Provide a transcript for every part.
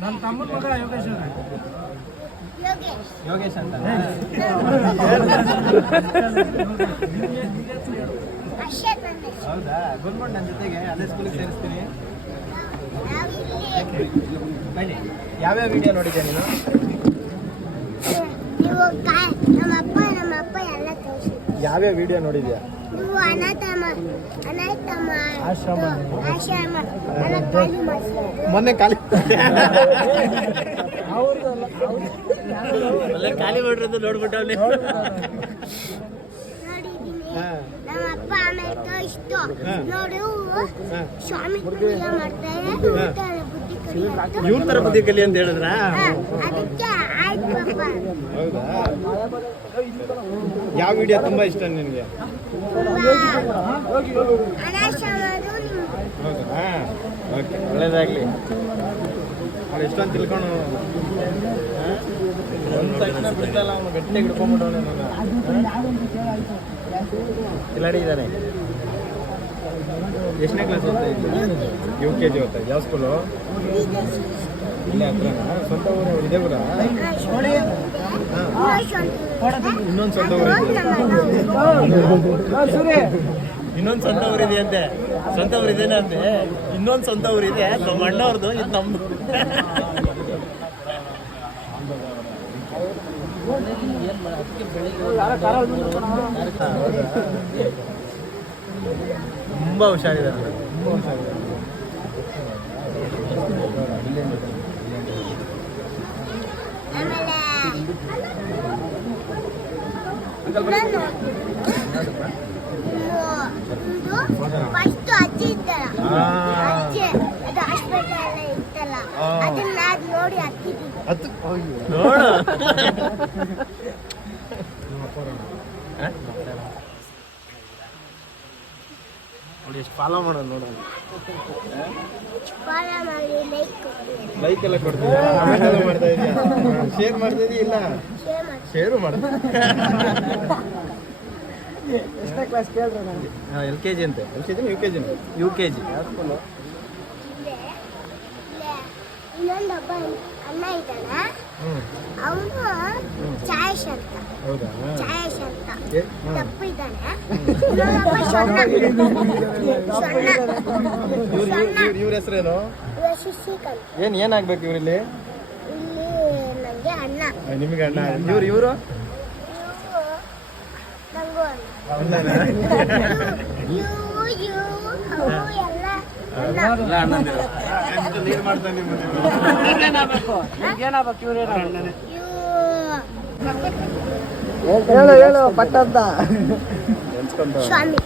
ನನ್ನ ತಮ್ಮನ ಮಗ ಯೋಗೇಶ್ ಅವ್ರೆ. ಯೋಗೇಶ್ ಅಂತ. ಹೌದಾ? ನನ್ನ ಜೊತೆಗೆ ಅದೇ ಸ್ಕೂಲಿಗೆ ಸೇರಿಸ್ತೀನಿ. ಬನ್ನಿ. ಯಾವ್ಯಾವ ವಿಡಿಯೋ ನೋಡಿದ್ದೆ ನೀನು ನೀವು ಕಾ- ನಮ್ಮ ಅಪ್ಪ ನಮ್ಮ ಅಪ್ಪ ಎಲ್ಲ ತೋರಿಸಿದ್ರು ಯಾವ್ಯಾವ ವಿಡಿಯೋ ನೋಡಿದ್ಯಾ? ಆಶ್ರಮ. ಮೊನ್ನೆ ಖಾಲಿ. ಖಾಲಿ ಮಾಡಿರೋದು ನೋಡ್ಬಿಟ್ಟವನೇ. ಆಮೇಲೆ. ನೋಡು ಸ್ವಾಮಿ ಪೂಜೆ ಮಾಡ್ತಾರೆ. ಇವ್ರ ತರ ಬುದ್ಧಿ ಕಲಿ ಅಂತ ಹೇಳಿದ್ರ? ಅದಕ್ಕೆ ಆಯ್ತು ಹೌದಾ? ಯಾವ ವಿಡಿಯೋ ತುಂಬಾ ಇಷ್ಟ ನಿನಗೆ? ಒಳ್ಳೇದಾಗ್ಲಿ. ಎಷ್ಟೊಂದು ತಿಳ್ಕೊಂಡು ಒಂದು ಎಷ್ಟನೇ ಕ್ಲಾಸ್ ಓದ್ತಾ ಇದ್ದೀನಿ ಯು ಕೆ ಜಿ ಓದ್ತಾ ಯಾವ ಸ್ಕೂಲು ಇಲ್ಲೇ ಹತ್ರನಾ? ಸ್ವಂತ ಊರು? ಇದೆ ಊರಾ? ಇನ್ನೊಂದು ಸ್ವಂತ ಇನ್ನೊಂದು ಊರಿದೆ ಅಂತೆ ಸ್ವಂತ ಊರಿದೇನೆ ಅಂತೆ. ಇನ್ನೊಂದು ಸ್ವಂತ ಊರಿದೆ ನಮ್ಮ ಅಣ್ಣವ್ರದ್ದು, ಇದು ನಮ್ದು. ತುಂಬಾ ಹುಷಾರಿದ್ದಾರೆ ತುಂಬಾ ಹುಷಾರಿದ್ದಾರೆ ಆಮೇಲೆ ಇನ್ನೊಂದು ಫಸ್ಟ್ ಅಜ್ಜಿ ಇದ್ದಲ್ಲ ಅಜ್ಜಿ ಇದು ಹಾಸ್ಪಿಟಲ್ ಎಲ್ಲ ಇತ್ತಲ್ಲ. ಅದನ್ನ ಅದ್ ನೋಡಿ ಹತ್ತಿದ್ದೀವಿ ಹತ್ತು ನೋಡು. ನೋಡಿ ಎಷ್ಟು ಫಾಲೋ ಮಾಡೋದು ನೋಡೋಣ ಲೈಕ್ ಎಲ್ಲ ಕೊಡ್ತೀವಿ ಕಮೆಂಟ್ ಎಲ್ಲ ಮಾಡ್ತಾ ಇದೀಯಾ? ಶೇರ್ ಮಾಡ್ತಾ ಇದೀಯ ಇಲ್ಲ? ಶೇರ್ ಮಾಡಿ. ಎಷ್ಟನೇ ಕ್ಲಾಸ್ ಕೇಳ್ರಿ ನನಗೆ ಎಲ್ ಕೆ ಜಿ ಅಂತೆ. L K G U K G U K G ಯಾವ ಸ್ಕೂಲು ಇಲ್ಲೇ ಇಲ್ಲೇ ಇನ್ನೊಂದು ಒಬ್ಬ ಅಣ್ಣ ಇದ್ದಾನೆ. ಹ್ಞೂ ಅವನು ಚಾಯೇಶ್ ಅಂತ ಹೌದಾ? ಅಂತ ಇವ್ರ ಇವ್ರ ಇವ್ರ ಹೆಸರೇನು? ಇವ ಶಶಿಕಾಂತ್. ಏನು ಏನಾಗ್ಬೇಕು ಇವರಲ್ಲಿ? ಇಲ್ಲಿ ನನಗೆ ಅಣ್ಣ. ನಿಮಗೆ ಅಣ್ಣ ಇವ್ರು ಇವರು? ನಂಗೂ ಅಣ್ಣ. ಎಲ್ಲ ಅಣ್ಣ. ಏನಾಗಬೇಕು ಏನಾಗಬೇಕು ಇವ್ರು ಇವು ಹೇಳು ಹೇಳು ಪಟ್ಟ ಅಂತ. ಸ್ವಾಮಿ.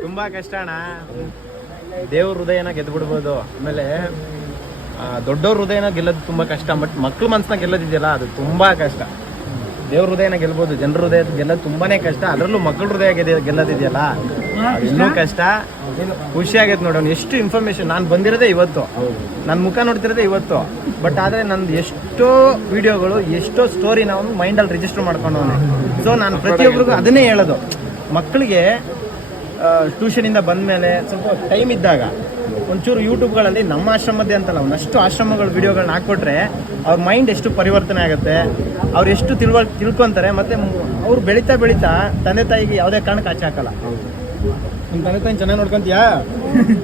ತುಂಬಾ ಕಷ್ಟ ಅಣ್ಣ. ದೇವ್ರ ಹೃದಯನ ಗೆದ್ದು ಬಿಡ್ಬೋದು ಆಮೇಲೆ ದೊಡ್ಡವ್ರ ಹೃದಯನ ಗೆಲ್ಲೋದು ತುಂಬಾ ಕಷ್ಟ ಬಟ್ ಮಕ್ಳು ಮನ್ಸನ್ನ ಗೆಲ್ಲೋದಿದೆಯಲ್ಲ ಅದು ತುಂಬಾ ಕಷ್ಟ. ದೇವ್ರ ಹೃದಯನ ಗೆಲ್ಬೋದು ಜನರ ಹೃದಯ ಗೆಲ್ಲೋದು ತುಂಬಾನೇ ಕಷ್ಟ. ಅದರಲ್ಲೂ ಮಕ್ಕಳ ಹೃದಯ ಗೆದ್ದ- ಗೆಲ್ಲೋದಿದೆಯಲ್ಲ? ಇನ್ನೂ ಕಷ್ಟ. ಖುಷಿ ಆಗೈತೆ ನೋಡಿ ಅವ್ನು ಎಷ್ಟು ಇನ್ಫಾರ್ಮೇಶನ್ ನಾನು ಬಂದಿರೋದೇ ಇವತ್ತು. ನನ್ನ ಮುಖ ನೋಡ್ತಿರೋದೇ ಇವತ್ತು. ಬಟ್ ಆದರೆ ನಂದು ಎಷ್ಟೋ ವಿಡಿಯೋಗಳು, ಎಷ್ಟೋ ಸ್ಟೋರಿನ ಅವನು ಮೈಂಡಲ್ಲಿ ರಿಜಿಸ್ಟರ್ ಮಾಡ್ಕೊಂಡವನು. ಸೊ ನಾನು ಪ್ರತಿಯೊಬ್ಬರಿಗೂ ಅದನ್ನೇ ಹೇಳೋದು. ಮಕ್ಕಳಿಗೆ ಟ್ಯೂಷನಿಂದ ಬಂದ ಮೇಲೆ ಸ್ವಲ್ಪ ಟೈಮ್ ಇದ್ದಾಗ, ಒಂಚೂರು ಯೂಟ್ಯೂಬ್ಗಳಲ್ಲಿ ನಮ್ಮ ಆಶ್ರಮದ್ದೇ ಅಂತಲ್ಲ ಒಂದಷ್ಟು ಆಶ್ರಮಗಳ ವಿಡಿಯೋಗಳನ್ನ ಹಾಕ್ಕೊಟ್ರೆ ಅವ್ರ ಮೈಂಡ್ ಎಷ್ಟು ಪರಿವರ್ತನೆ ಆಗುತ್ತೆ, ಅವ್ರು ಎಷ್ಟು ತಿಳ್ವ ತಿಳ್ಕೊತಾರೆ, ಮತ್ತು ಅವ್ರು ಬೆಳೀತಾ ಬೆಳೀತಾ ತಂದೆ ತಾಯಿಗೆ ಯಾವುದೇ ಕಾರಣಕ್ಕೆ ಆಚೆ ಹಾಕಲ್ಲ. ನಿಮ್ಮ ತಂದೆ ತಾಯಿ ಚೆನ್ನಾಗಿ ನೋಡ್ಕೊಂತೀಯಾ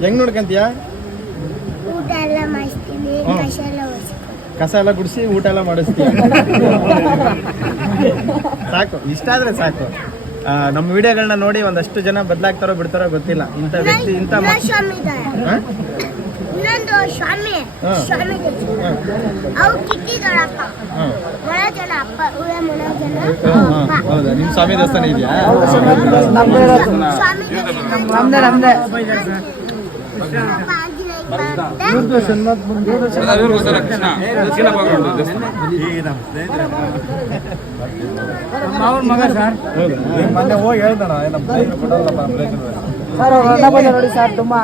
ಹೆಂಗ್ ನೋಡ್ಕೊಂತೀಯಾ ಊಟ ಎಲ್ಲ ಮಾಡಿಸ್ತೀನಿ ಹ್ಮ್. ಕಷ ಎಲ್ಲ ಒರೆಸ್ತೀನಿ. ಕಸ ಎಲ್ಲ ಗುಡಿಸಿ ಊಟ ಎಲ್ಲ ಮಾಡಿಸ್ತೀಯ ಸಾಕು ಇಷ್ಟ ಆದ್ರೆ ಸಾಕು ಆ, ನಮ್ಮ ವಿಡಿಯೋಗಳನ್ನ ನೋಡಿ ಒಂದಷ್ಟು ಜನ ಬದಲಾಗ್ತಾರೋ ಬಿಡ್ತಾರೋ ಗೊತ್ತಿಲ್ಲ ಇಂಥ ವ್ಯಕ್ತಿ ಇಂಥ ಇದ್ದಾರೆ? ಇನ್ನೊಂದು ಸ್ವಾಮಿ ಹಾ. ಸ್ವಾಮಿ ಹಾ. ಅವು ಕಿಟ್ಟಿಗಳಪ್ಪ ಹಾ. ಮನೋಜನ ಅಪ್ಪ ಉಳ ಮನೋಜನ ಹಾ, ಹಾ. ಹೌದಾ? ನಿಮ್ ಸ್ವಾಮಿ ದೇವಸ್ಥಾನ ಇದೆಯಾ? ನಮ್ದೇ ಇರೋದು. ಸ್ವಾಮಿ ದೇವಸ್ಥಾನ. ನಮ್ದೇ ನಮ್ದೇ. ಅಪ್ಪ ಆಂಜನೇಯ ಬರುತ್ತೆ. ಇವ್ರದ್ದು ಶನಿವಾರ ಮುಂದೆ ಮಾವನ ಮಗ ಸರ್ ಹೌದಾ? ಮೊನ್ನೆ ಹೋಗಿ ಹೇಳ್ದಣ ನಮ್ಮ ತಾಯಿಗೆ ಕೊಡಲ್ಲಪ್ಪ ಪ್ಲೇಸ್ ಸರ್ ಅವ್ರ ಅಣ್ಣ ಬಂದ ನೋಡಿ ಸರ್ ತುಂಬಾ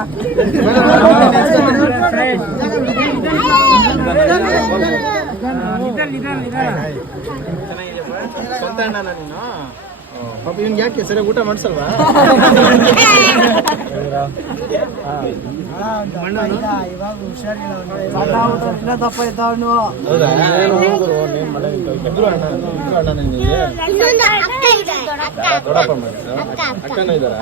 ಏಯ್! ಚೆನ್ನಾಗಿದೆಯಪ್ಪ ಸ್ವಂತ ಅಣ್ಣನ ನೀನು ಓ, ಪಾಪ ಇವನ್ ಯಾಕೆ ಸರಿಯಾಗಿ ಊಟ ಮಾಡಿಸಲ್ವಾ? ಸಣ್ಣ ಊಟ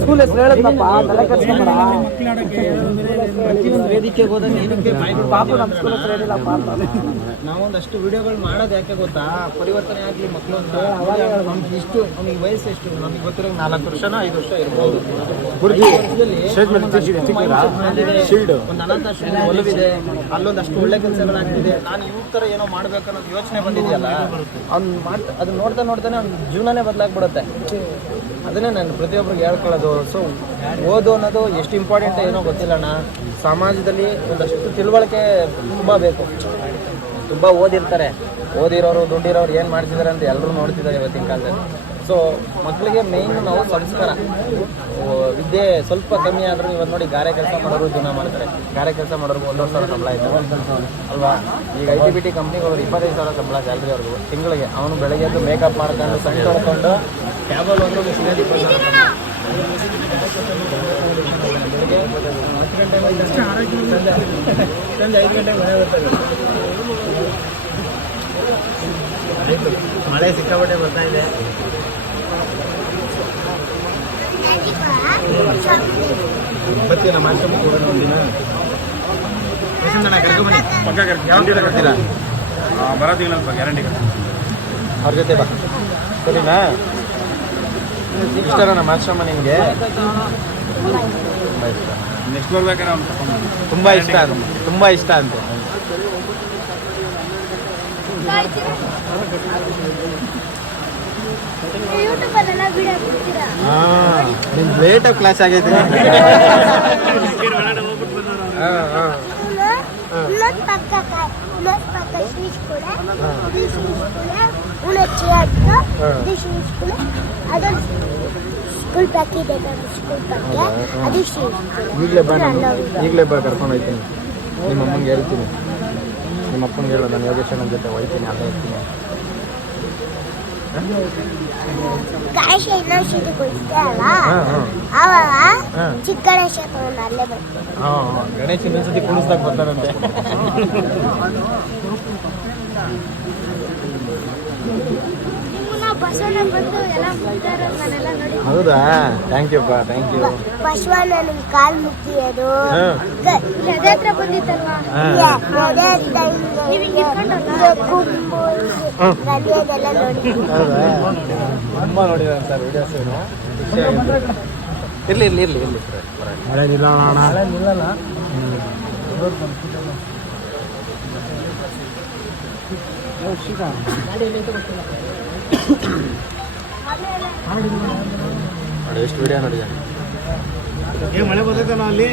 ಸ್ಕೂಲ್ ಹೆಸರು ಹೇಳಿದ್ನಪ್ಪ ತಲೆ ಕೆಡ್ಸ್ಕೊಂಬೇಡ. ಪ್ರತಿಯೊಂದು ವೇದಿಕೆಗೆ ಹೋದಾಗ ಇದಕ್ಕೆ ಪಾಪ ನಮ್ಮ ಸ್ಕೂಲ್ ಹೆಸರು ಹೇಳಿಲ್ಲಪ್ಪ ಅಂತಾನೆ. ನಾವೊಂದಷ್ಟು ವಿಡಿಯೋಗಳು ಮಾಡೋದು ಯಾಕೆ ಗೊತ್ತಾ? ಪರಿವರ್ತನೆ ಆಗ್ಲಿ ಮಕ್ಕಳು ಅಂತ. ನಮ್ಗೆ ಇಷ್ಟು ನಮಗೆ ವಯಸ್ಸು ಎಷ್ಟು? ನಮ್ಗೆ ಗೊತ್ತಿರೋ ನಾಲ್ಕು ವರ್ಷನೋ ಐದು ವರ್ಷ ಇರ್ಬೋದು. ಒಂದು ಒಲವಿದೆ. ಅಲ್ಲೊಂದಷ್ಟು ಒಳ್ಳೆ ಕೆಲಸಗಳಾಗ್ತಿದೆ. ನಾನು ಇವ್ರ ಥರ ಏನೋ ಮಾಡ್ಬೇಕನ್ನೋದು ಯೋಚನೆ ಬಂದಿದೆಯಲ್ಲ? ಅವ್ನು ಅದನ್ನ ನೋಡ್ತಾ ನೋಡ್ತಾನೆ ಅವ್ನ ಜೀವನನೇ ಬದಲಾಗ್ಬಿಡುತ್ತೆ. ಅದನ್ನೇ ನಾನು ಪ್ರತಿಯೊಬ್ಬರಿಗೆ ಹೇಳ್ಕೊಳ್ಳೋದು. ಸೊ ಓದು ಅನ್ನೋದು ಎಷ್ಟು ಇಂಪಾರ್ಟೆಂಟ್ ಏನೋ ಗೊತ್ತಿಲ್ಲಣ್ಣ ಸಮಾಜದಲ್ಲಿ ಒಂದಷ್ಟು ತಿಳುವಳಿಕೆ ತುಂಬ ಬೇಕು. ತುಂಬ ಓದಿರ್ತಾರೆ. ಓದಿರೋರು, ದುಡ್ಡಿರೋರು ಏನು ಮಾಡ್ತಿದ್ದಾರೆ ಅಂತ ಎಲ್ಲರೂ ನೋಡ್ತಿದ್ದಾರೆ ಇವತ್ತಿನ ಕಾಲದಲ್ಲಿ. ಸೊ ಮಕ್ಕಳಿಗೆ ಮೇಯ್ನ್ ನಾವು ಸಂಸ್ಕಾರ. ವಿದ್ಯೆ ಸ್ವಲ್ಪ ಕಮ್ಮಿ ಆದರೂ ಇವತ್ತು ನೋಡಿ ಗಾರೆ ಕೆಲಸ ಮಾಡೋರು ಜೀವನ ಮಾಡ್ತಾರೆ. ಗಾರೆ ಕೆಲಸ ಮಾಡೋರ್ಗು ಒಂದೊಂದು ಸಾವಿರ ಸಂಬಳ ಇದೆ ಅಲ್ವಾ? ಈಗ ಐ ಟಿ ಬಿ ಟಿ ಕಂಪ್ನಿಗಳು ಇಪ್ಪತ್ತೈದು ಸಾವಿರ ಸಂಬಳ ಸ್ಯಾಲ್ರಿ ಅವ್ರಿಗೂ. ತಿಂಗಳಿಗೆ ಅವನು ಬೆಳಗ್ಗೆ ಎದ್ದು ಮೇಕಪ್ ಮಾಡ್ಕೊಂಡು ಸಣ್ಣ ತೊಳ್ಕೊಂಡು ಟ್ಯಾಬಲ್ ಒಂದು ಸಂಬಳ. ಬೆಳಗ್ಗೆ ಹತ್ತು ಗಂಟೆಗೆ ಸಂಜೆ ಐದು ಗಂಟೆಗೆ ಮನೆ ಬರ್ತಾರೆ. ಮಳೆ ಸಿಕ್ಕಾಪಟ್ಟೆ ಬರ್ತಾ ಇದೆ. ನಮ್ಮ ಆಶ್ರಮ ಕೂಡ ಒಂದಿನ ಪಕ್ಕ ಕರ್ಕೊಂಡು ಯಾವ ದಿನ ಬರ್ತೀರಾ ಬರೋ ತಿಂಗಳಪ್ಪ ಗ್ಯಾರಂಟಿ ಅವ್ರ ಜೊತೆ ಬಾ. ಸರಿನಾ? ಇಷ್ಟರ ನಮ್ಮ ಆಶ್ರಮ ನಿಮಗೆ ತುಂಬ ಇಷ್ಟ ತುಂಬ ಇಷ್ಟ ಅಂತ ತುಂಬ ಇಷ್ಟ ಅಂತ. ನಿಮ್ ಲೇಟ್ ಆಫ್ ಕ್ಲಾಸ್ ಆಗೈತೆ. ಸ್ಕೂಲ್ ಪಕ್ಕಿದೆ ಸ್ಕೂಲ್ ಪಕ್ಕ ಅದು ಈಗಲೇ ಬಾ ಈಗಲೇ ಬಾ ಕರ್ಕೊಂಡು ಹೋಗ್ತೀನಿ ನಿಮ್ಮ ಅಮ್ಮಂಗೆ ಹೇಳ್ತೀನಿ. ನಿಮ್ಮ ಅಪ್ಪನಿಗೆ ಹೇಳು ನಾನು ಯೋಗೇಶ್ ನನ್ನ ಜೊತೆ ಹೋಯ್ತೀನಿ ಅಲ್ಲೇ ಇರ್ತೀನಿ. ಆವಾಗ ಚಿಕ್ಕ ಗಣೇಶ ತಗೊಂಡು ಅಲ್ಲೇ ಬರ್ತೀನಿ ಹಾಂ ಗಣೇಶ ಇನ್ನೊಂದ್ಸತಿ ಕುಣಿಸ್ದಾಗ ಬರ್ತಾರಂತೆ. ಹೌದಾ? ಥ್ಯಾಂಕ್ ಯು ಪಾ ಥ್ಯಾಂಕ್ ಯು ಬಸವಣ್ಣ ನಿಮ್ ಕಾಲ್ ಮುಕ್ತಿಯೋದು ಎದೆ ಹತ್ರ ಬಂದಿತ್ತಲ್ವಾ? ನೋಡಿದ್ದಾರೆ ಸರ್ ಇರಲಿ ಇರಲಿ ಇರಲಿ ಇರಲಿ ಮಳೆ ನಿಲ್ಲೋಣ ಮಳೆ ನಿಲ್ಲಲ್ಲ ನೋಡಿ ಎಷ್ಟು ವಿಡಿಯೋ ನೋಡಿದ್ದಾನೆ ಮಳೆ ಬರ್ತೈತೆ ಅಲ್ಲಿ?